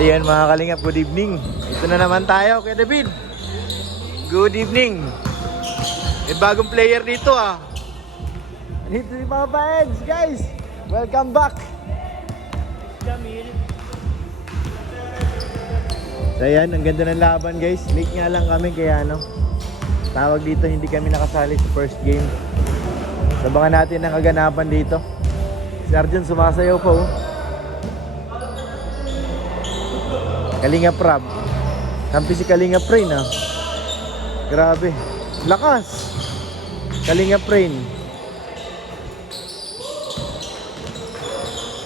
Ayan mga kalingap, good evening. Ito na naman tayo kay David. Good evening. May bagong player dito ah. Dito si Papa Eds, guys. Welcome back. So ayan, ang ganda ng laban guys. Late nga lang kami kaya tawag dito, hindi kami nakasali sa first game. Sabangan natin ang kaganapan dito. Si Arjun sumasayaw pa oh. Kalinga Prab. Kampi si Kalinga Prain ah. Grabe. Lakas. Kalinga Prain.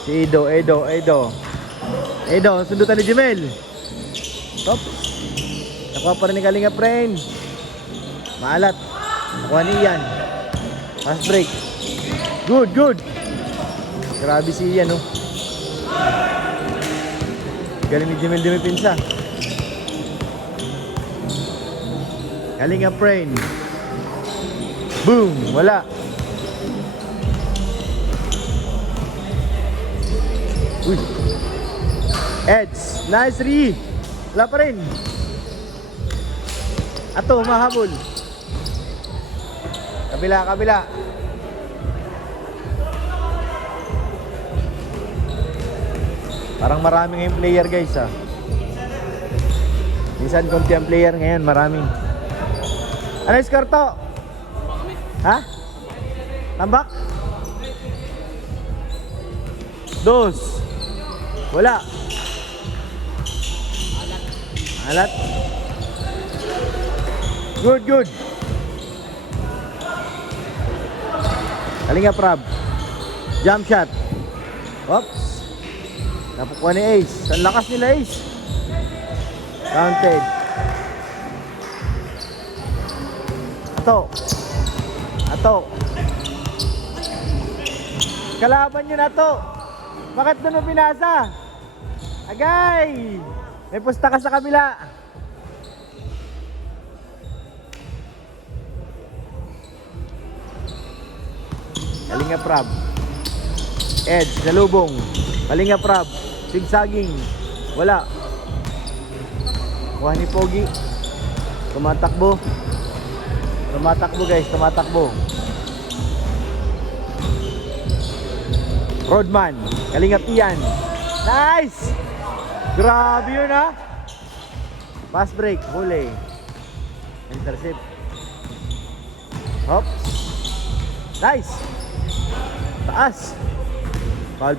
Si Edo, sundutan ni Jemel. Oops. Nakuha pa rin ni Kalinga Prain. Maalat. Nakuha ni Ian. Fast break. Good. Grabe si Ian oh. Galing ni Jemel Dumipinsa. Kalinga Prain. Boom! Wala. Uy. Eds. Nice re. Wala pa rin. Ato, mahabol. Kabila. Parang marami ngayong player guys ah. Minsan konti ang player, ngayon maraming. Ano yung score to? Ha? Tambak? 2. Wala. Alat. Good. Kalinga Prab. Jump shot. Oops. Napukuha ni Ace. Ang lakas nila Ace. Counted. Ato. Kalaban nyo na to. Bakit doon mo pinasa? Agay! May pusta ka sa kabila. Kalinga Prab. Edge, nalubong. Kalinga Prab. Sigsaging. Wala. Kuha ni Pogi. Tumatakbo guys, tumatakbo. Rodman. Kalinga Pian. Nice! Grabe yun ha. Pass break, huli. Intercept. Hops. Nice. Taas. Foul.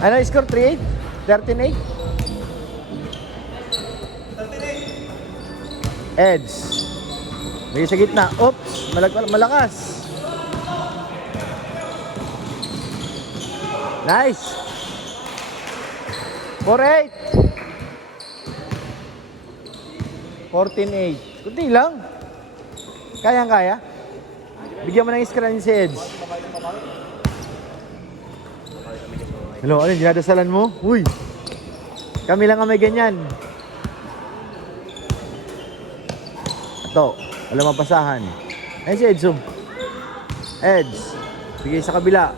Ano yung score? 3-8? 13-8? 13-8. Edge. May sa gitna. Oops. Malakas. Nice. 4-8. 14-8. Kunti lang. Kaya. Bigyan mo ng screen si Edge. Hello, ano yung dinadasalan mo? Uy! Kami lang ang may ganyan. Ito, wala mapasahan. Ayun si Edge. Edge. Bigay sa kabila.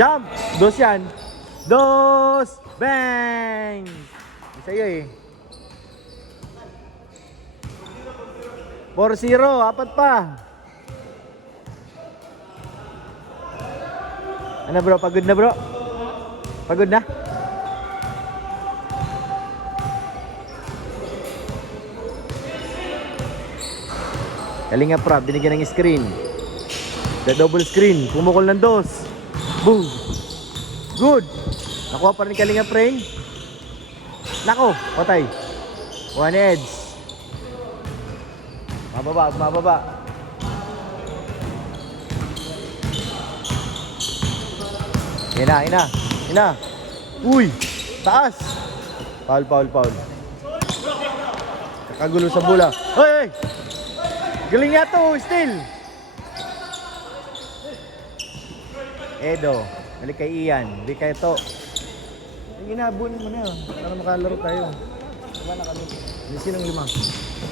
Jump! 2 yan. 2! Bang! Sa'yo eh. 4-0. 4 pa. Ano bro? Pagod na bro? Pagod na? Kalinga Prab, binigyan ng screen. The double screen, pumukol ng 2. Boom! Good! Nakuha pa rin Kalinga Prain. Nako, patay. One edge. Mababa. Ina. Uy! Taas! Foul. Nakagulo sa bola. Hoy! Galing nga to, still. Edo, balik kay Ian. Balik kay to. Ginabunin mo na para makalaro tayo. Lima na kami. Sinong 5?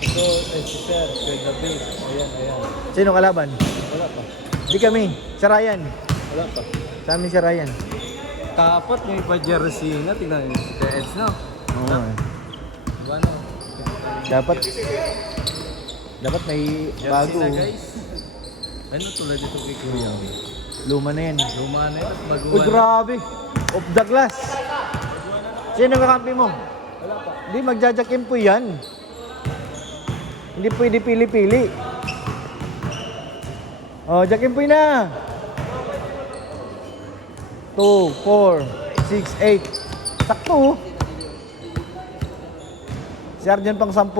Ito, si Sir, Sir David. Ayan. Sino kalaban? Wala pa. Di kami. Si Ryan. Wala pa. Sa amin si Ryan. Kapot yung iba jersey na. Tingnan nyo. Si Eds na. Oo. Diba na? Dapat may Jersey bago. na guys. Ano tulad dito kay Kuya? Luma na yan. Luma na yun at Uy, baguhan. grabe. Off the glass. Sino kakampi mo? Wala pa. Hindi, magjajakim po yan. Hindi pwede pili-pili. Oh, jakim po na. 2, 4, 6, 8. Sakto. Oh. Si Arjan pang 10.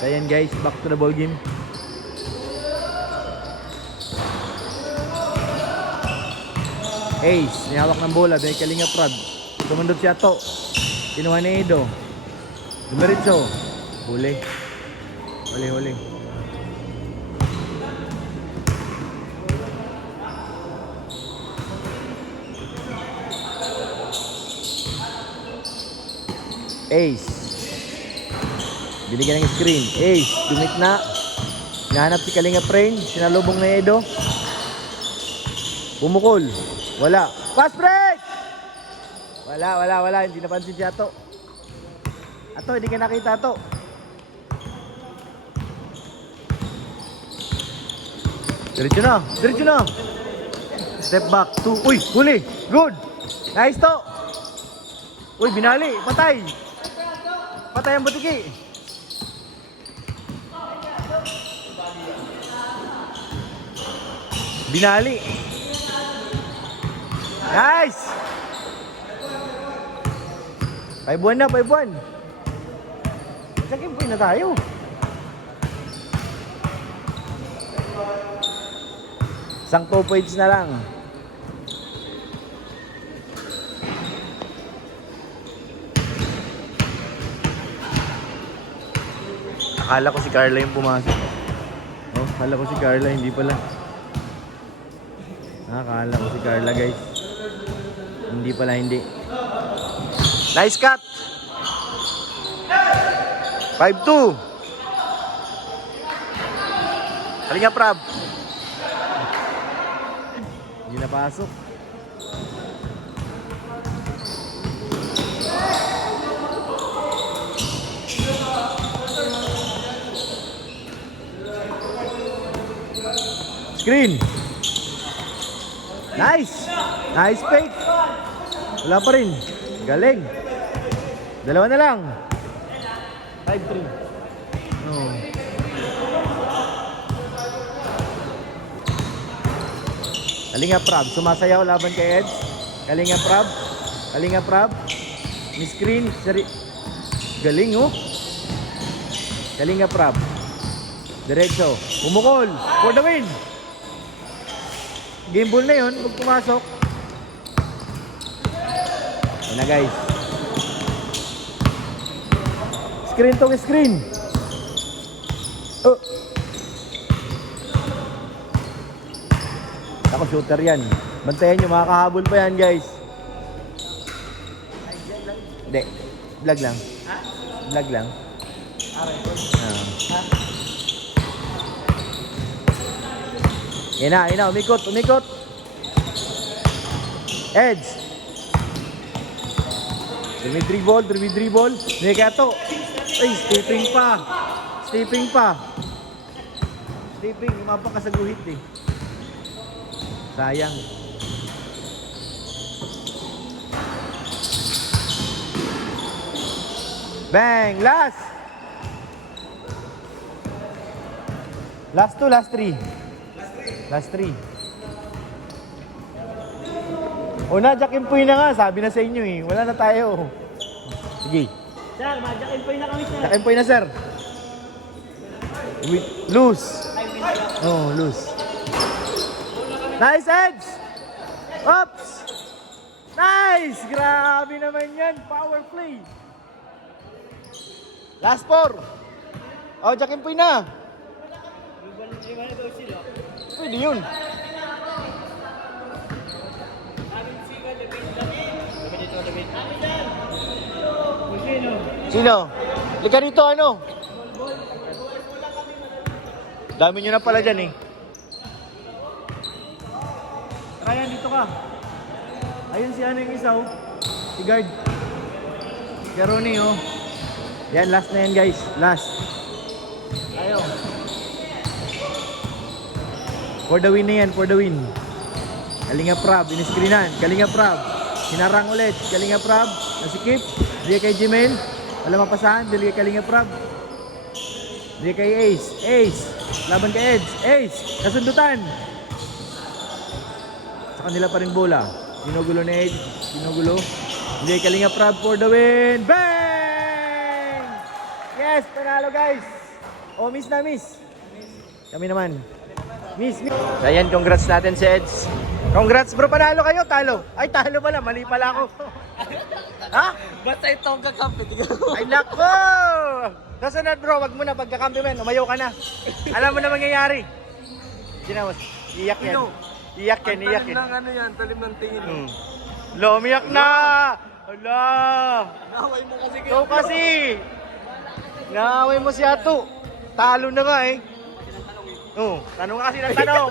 Ayan guys, back to the ball game. Ace, nihawak ng bola dahil Kalinga Prab. Tumundot si Ato. Kinuha ni Edo. Dumiritso. Huli. Huli. Ace. Binigyan ng screen. Ace, dumit na. Nahanap si Kalinga Prain. Sinalubong ni Edo. Bumukol. Wala. Fast break! Wala. Hindi napansin si Ato. Ato, hindi ka nakita, Ato. Diretso na. Step back. 2. Uy, huli. Good. Nice to. Uy, binali. Patay ang butiki. Binali. Nice. 5 buwan na. Sakin po na tayo. Isang 2 points na lang. Akala ko si Carla yung pumasok. Oh, akala ko si Carla, hindi pala. Akala ko si Carla, guys. Hindi pala, hindi. Nice cut! 5-2. Kalinga Prab. Hindi napasok. Screen. Nice fake. Wala pa rin. Galing. Dalawa na lang. 5-3. Oh. Kalinga Prab, sumasayaw laban kay Eds. Kalinga Prab. Miss Screen. Galing oh. Kalinga Prab. Diretso. Umukol. For the win. Game ball na yun. Huwag pumasok. Yan na guys. Screen. Oh. Ako shooter yan. Bantayan nyo, makakahabol pa yan guys. Hindi. Vlog lang. Vlog lang. Yan na. Umikot. Edge. Dribble. Hindi kaya to. Ay, stepping pa. Umapa ka sa guhit eh. Sayang. Bang! Last 2, last 3. Una, Jack-Impoy na nga. Sabi na sa inyo eh. Wala na tayo. Sige. Sir, ma-Jack-Impoy na kami, sir. Jack-Impoy na, sir. Loose. Oh, loose. Nice edge! Oops! Nice! Grabe naman yan. Power play. Last 4. Oh, Jack-Impoy na. Pwede yun. Sino? Lika rito, ano? Dami nyo na pala dyan eh. Ryan, dito ka. Ayun si ano yung isa oh. Si guard. Si Ronnie oh. Yan, last na yan guys. Last. Ayo. For the win na yan, for the win. Kalinga Prab, iniskrinan. Kalinga Prab. Hinarang ulit. Kalinga Prab. Nasikip. Bigay kay Jimel. Wala mapasahan. Bigay kay Kalinga Prab. Bigay kay Ace. Ace. Laban kay Eds. Ace. Kasundutan. Sa kanila pa rin bola. Ginugulo ni Eds. Ginugulo. Bigay kay Kalinga Prab for the win. Bang! Yes, panalo guys. Oh, miss na miss. Kami naman. Miss. Ayan, congrats natin si Eds. Congrats bro, panalo kayo, talo. Ay, talo pala, mali pala ako. Ha? Basta itong kakampi. Ay, nako! Kasunod bro, wag mo na pagkakampi men, umayaw ka na. Alam mo na mangyayari. Sinamos, iyak yan. Iyak yan, iyak yan. Talim ng ano yan, talim ng tingin. Lo, umiyak na! Hala! Naway mo kasi Ikaw kasi! Naaway mo si Ato. Talo na nga eh. Tanong ka kasi ng tanong.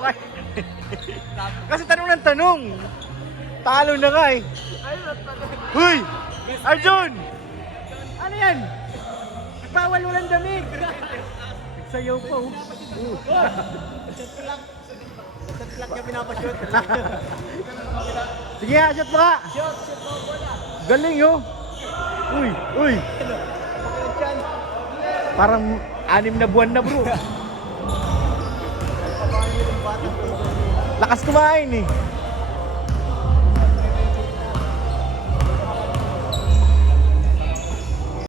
Kasi tanong ng tanong. Talo na nga eh. Huy! Arjun! Ano yan? Bawal walang damit. Nagsayaw pa oh. Shot niya pinapashoot. Sige nga, shot mo ka. Galing yo. Uy, uy. Parang 6 na buwan na bro. Lakas kumain eh.